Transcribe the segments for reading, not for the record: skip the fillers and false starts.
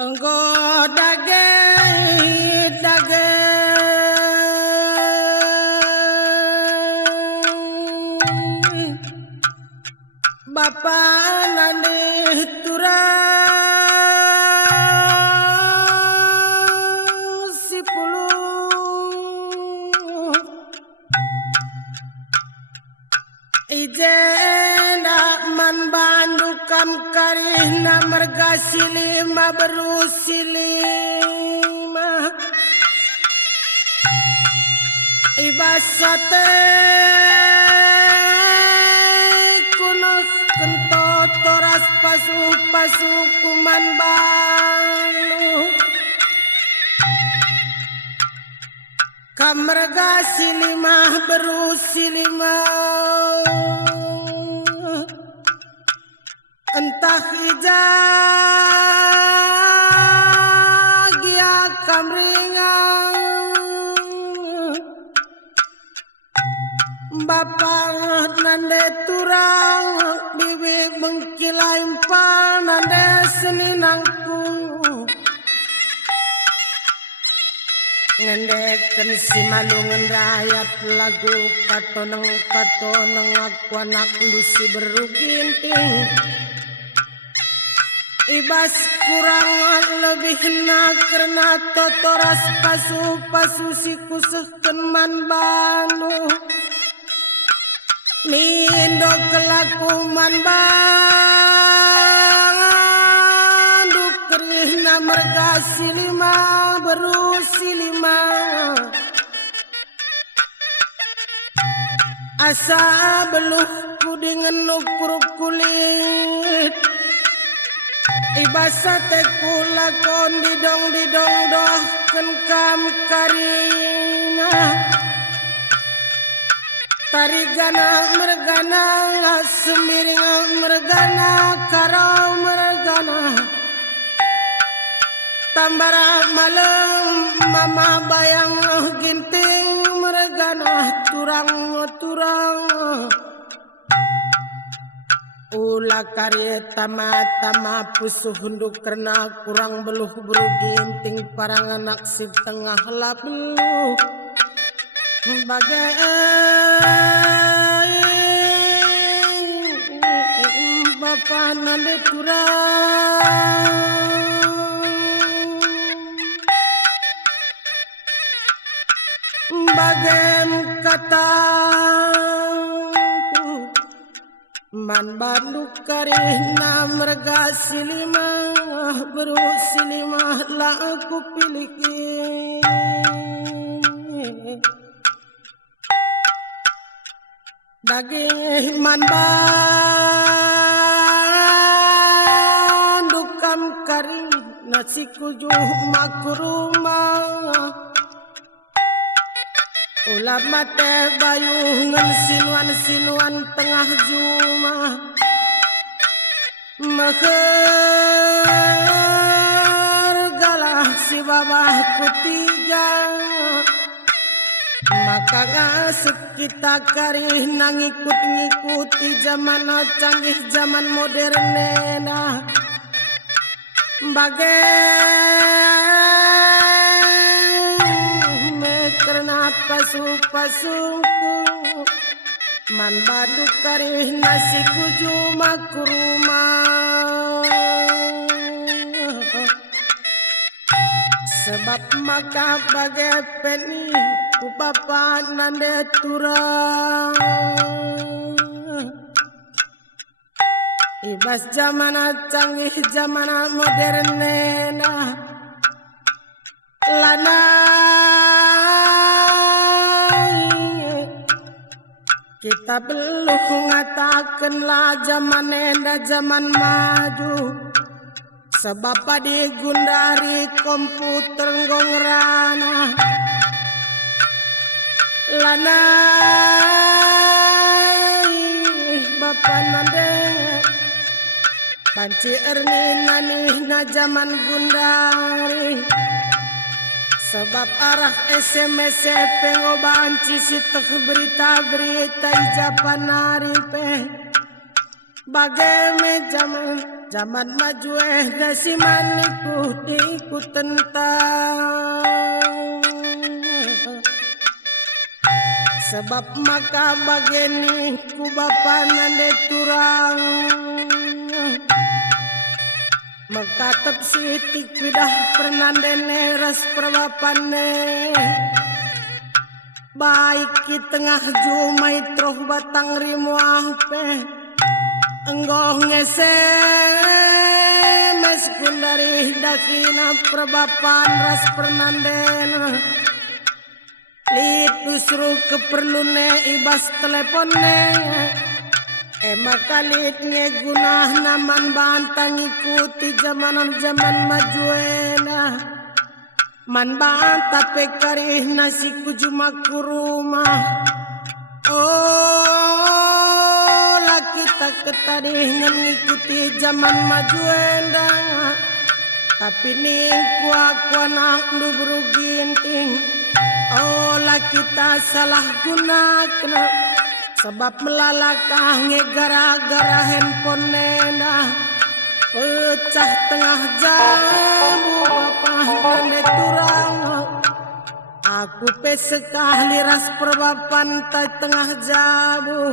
Engko daging Bapak nande turang si puluh ijena man bandukam karina merga silima berusilima ibasate toras pasu kuman balu kamerga silima berusilima entah ijagia kamringan Bapak nande turang bibi mengkilai impal nande seninangku ngendeken si malungan rakyat lagu katoneng aku anak lusi beruginting ibas kurang lebih nak karena totoras pasu si kusehken man banu mindo kelakuman bandu kerihna merga silima berusilima asa beluhku dengan ukur kulit ibasate kulakon didong doh kenkam karina tarigana mergana semiring mergana karau mergana tambara malam mama bayang ginting mergana turang ulah karya tama pusuh hunduk karena kurang beluh buru ginting parang anak si tengah labeluh bagai Bapak nande turang bagai kata man bandu karina merga silima berusilima lah aku pilih daging man bandukam kari nasi kujuh makuruma ulama teh bayungan sinuan-sinuan tengah juma mekeur galah si babahku tiga maka ngasep kita karih ngikut-ngikuti zaman canggih zaman modernena karena pasung-pasungku man baduk karih nasi kujuma kurumah sebab maka bagai peni ku bapa nande turang ibas zaman canggih zaman modernena lana kita belum ngatakanlah zaman enda zaman maju sebab digundari komputer ngongrana lana bapak nande panci erni nani na zaman gundari sebab arah SMS pengobanci sitek berita-berita ijapan naripe bagai zaman maju dasi maniku diikut tentang sebab maka bageni ku bapa nande turang mengkatep sitik pidah pernandene ras perbapane baik di tengah jumai troh batang rimu ahpe enggoh ngese meskun dari dakina perbapan ras pernandene lid justru keperlune ibas teleponne kalit ngegunah naman bantang ikuti zaman majuena man banta pekarih nasi kujuma kurumah oh laki tak ketadih ngikuti zaman majuena tapi ningku aku anak lu beruginting oh laki tak salah gunakan sebab melalakah gara-gara handphone nena pecah tengah jamu bapak nande turang aku pesekah liras perbapan tengah jamu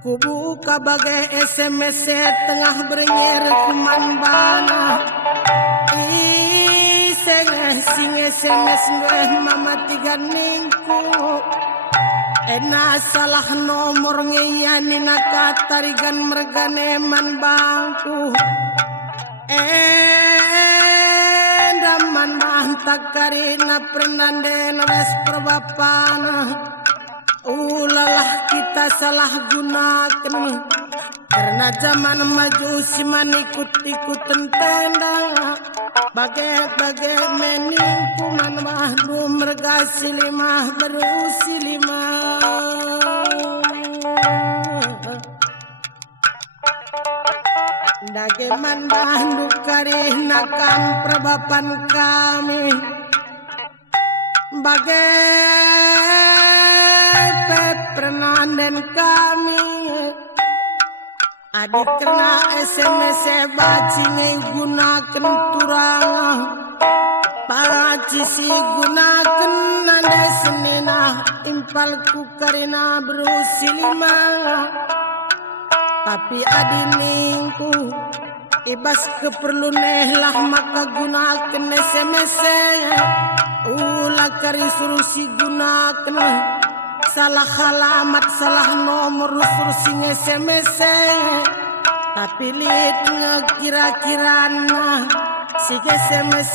ku buka bagai SMS tengah bernyer keman bana sing SMS gue mama tiga ningku ena salah nomor ngeyani nakatarigan merganeman bangku daman bantak karina pernanden res perbapana ulalah kita salah gunakan karena zaman maju si man ikut-ikutan tenda bagai meningku man mahdu mergasi lima berusi lima dageman mahdu karih nakam perbapan kami bagai pepernanden kami adik kena SMS baci gunakan turang paci si gunakan nanda senina impalku karina berusi lima tapi adiningku ibas keperluneh lah maka gunakan SMS ulah kari suruh si gunakan salah alamat salah nomor suruh si SMS tapi lihat ngekira-kirana si SMS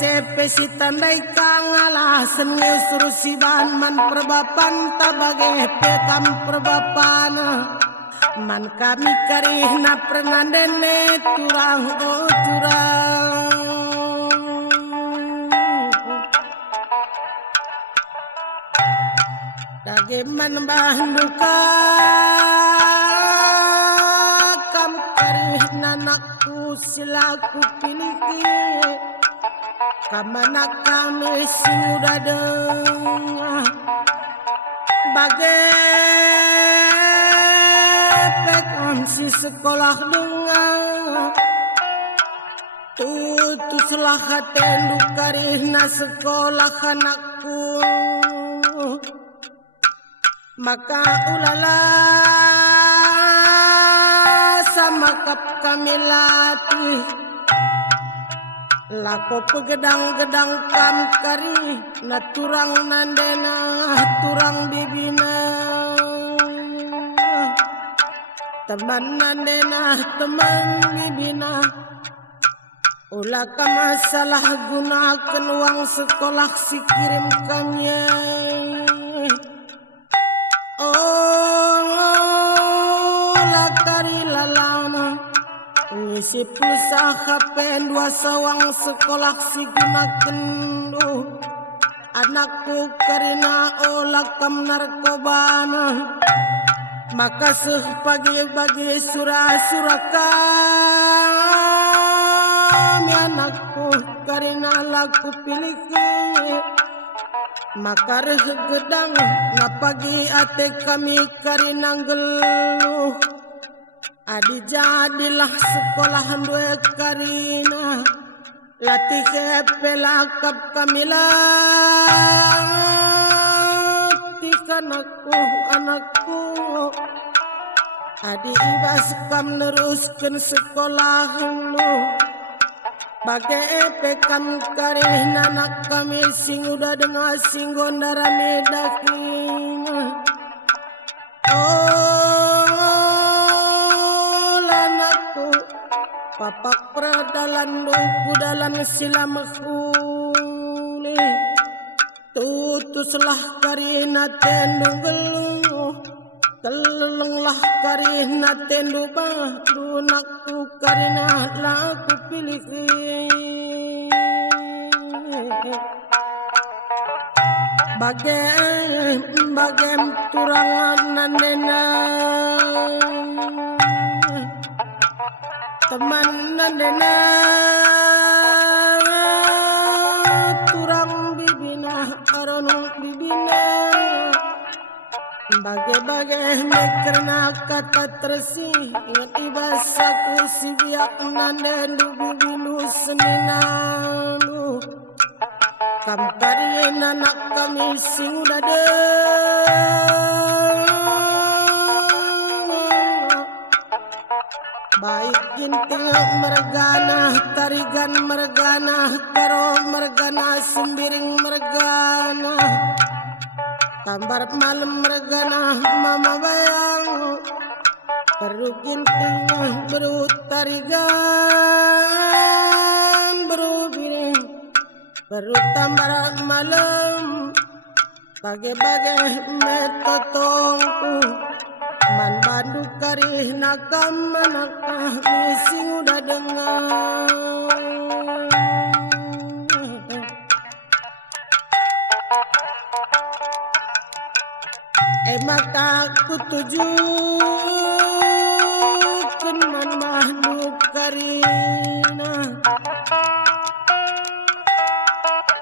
si tandai kangalah senil suruh si man perbapan tabagai pekam perbapana man kami karihna pernandene turang turang dageman banduka kam karih nanakku silaku piliki kamana kami sudah dengar bagai pekon si sekolah dengar tutuslah hatendu karihna sekolah anakku maka ulala sama kap kami latih lako pegedang-gedang kam kari na turang nandena turang bibina teman nandena teman bibina ulah ka masalah gunakan uang sekolah si kirimkannya ulah kari lalana ngisi pulsa HP dua sawang sekolah si gunakan anakku karina olah kam narkobana maka pagi-pagi surah-surah kami anakku karina laku pilih maka gedang na pagi ate kami karina geluh adi jadilah sekolah dua karina latih pelakap kami latih anakku adi ibas kam neruskan sekolah lu bagai pekam karih anak kami sing udah dengar sing gondara medakina lanakku papak peradalan luku dalam sila makhuli tutuslah karina tendu geluh kelenglah karina tendu badu nakku karina laku pilih bagai turangan nandena teman nandena turang bibina aronong bibina bagai karena kata tersih ingat ibasaku si biak nandendu bibinu seninalu kam karien anak kami sing udah baik ginting mergana tarigan mergana karo mergana sembiring mergana tambar malam mergana mama bayang baru ginting baru tarigan baru biring baru tambar malam bagai metotongku man bandu karih nakam manakah sing udah dengar maka aku tuju man bandu karina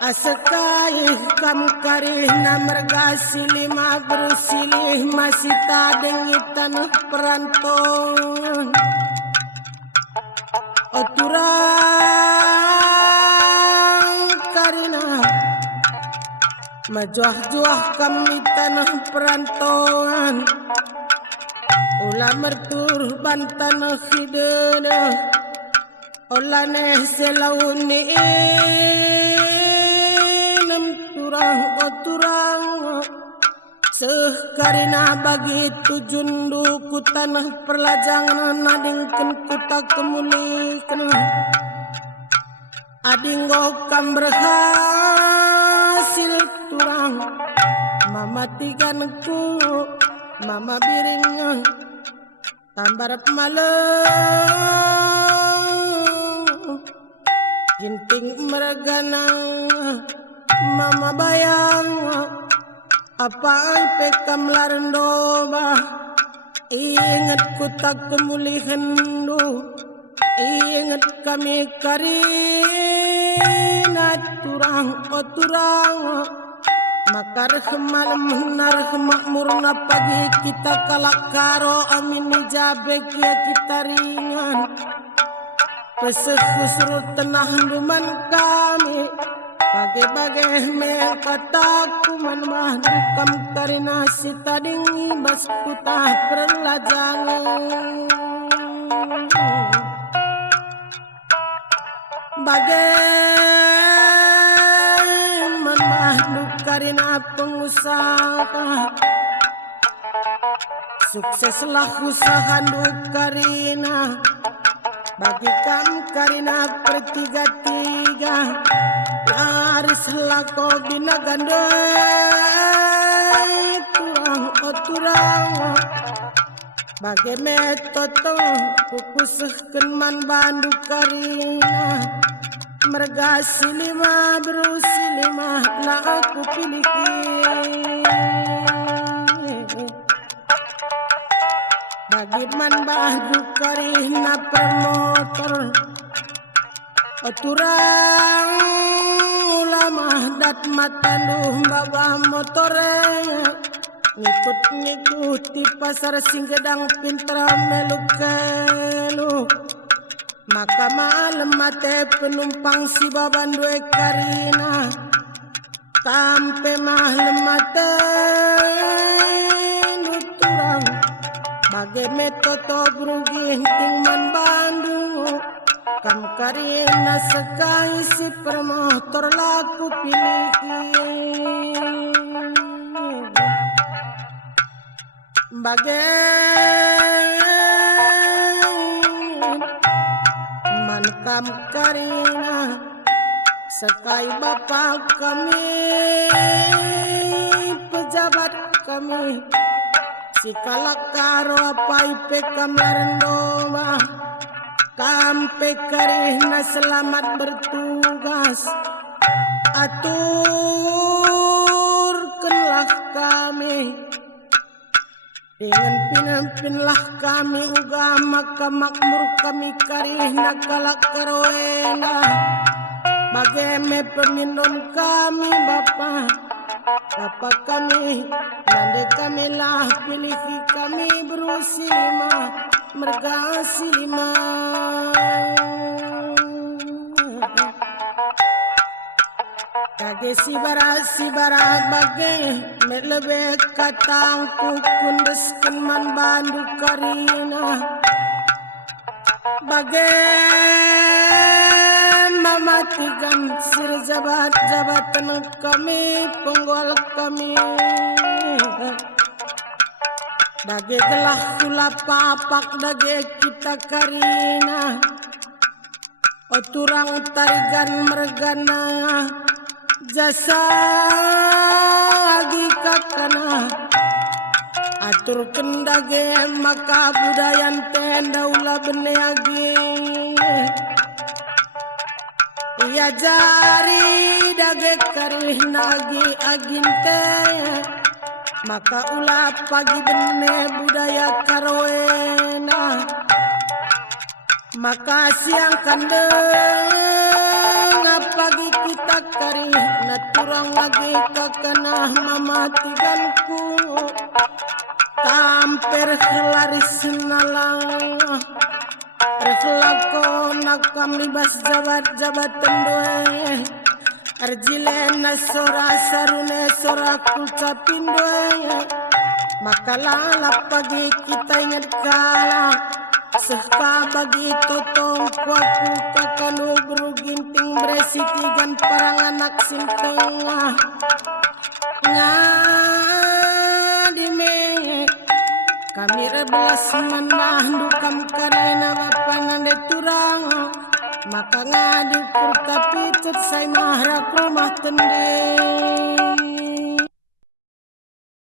asekai kam karihna mergasili magrusilih masih tadengitan peranton oturang karina majuah-juah kami tanah perantoan ulah mertur bantanah hidena olah neh selauni turang sekarina bagitu junduku tanah perlajangan adingken kuta kemulikan adinggokam berhasil turang mamatikanku mama biringan tambar malam ginting mergana mama bayang apa pekam larendoba ingat ku tak kemulihan do ingat kami karina turang o turang makar malam benar makmurna pagi kita kalak karo amin jabe kia kita ringan peseh kusrut tenah duman kami bagai-bagai mekataku manmah dukam karina si tadingi bas kutah perlajangan bagai manmah dukarina pengusaha sukseslah usaha dukarina bagikan karina pertiga-tiga Aris lako bina gandoi turang o turang bagai metoto kukusehken man bandu karina merga silima berusi lima lah aku pilih bagi man bandu karina permotor oturang ulama dat matanduh bawa motore ngikut-ngikuti pasar singgedang pintar meluk-keluk maka malam mate penumpang si babandue karina kampe malam mate nuturang bagai metoto brugin tingman Bandung kam karina sekai si permotor laku pilih bagai man kam karina sekai bapak kami pejabat kami si kalak karo apa ipe kamlarendoma kampe karina selamat bertugas aturkanlah kami dengan pinampinlah kami uga maka makmur kami karina kalak karoena bageme peminum kami Bapak kami nande kami lah pilih kami berusi lima mergasi lima kage si bara bage melebe katangku kundeskan man bandu karina bage mematikan sir jabatan kami penggol kami bagi gelah kula papak dage kita karina oturang tarigan mergana jasa agi kakana atur kendage maka budayan tenda ulah beneagi ya jari dage karih nagi aginte maka ulah pagi bene budaya karoena maka siang kandeng pagi kita karih naturang lagi kakana mamatiganku tamper laris nalang Rekhlako nakam libas jabatan doe arjilena sora sarune sora kucapin doe maka lalap pagi kita ingat kala sehka bagi totong kuaku kakanu beruginting beresiki gan parang anak sintengah ngadime kami rebelas manah dukam karena bapanan de turang maka ngadi kurta pitut say mahra rumah tende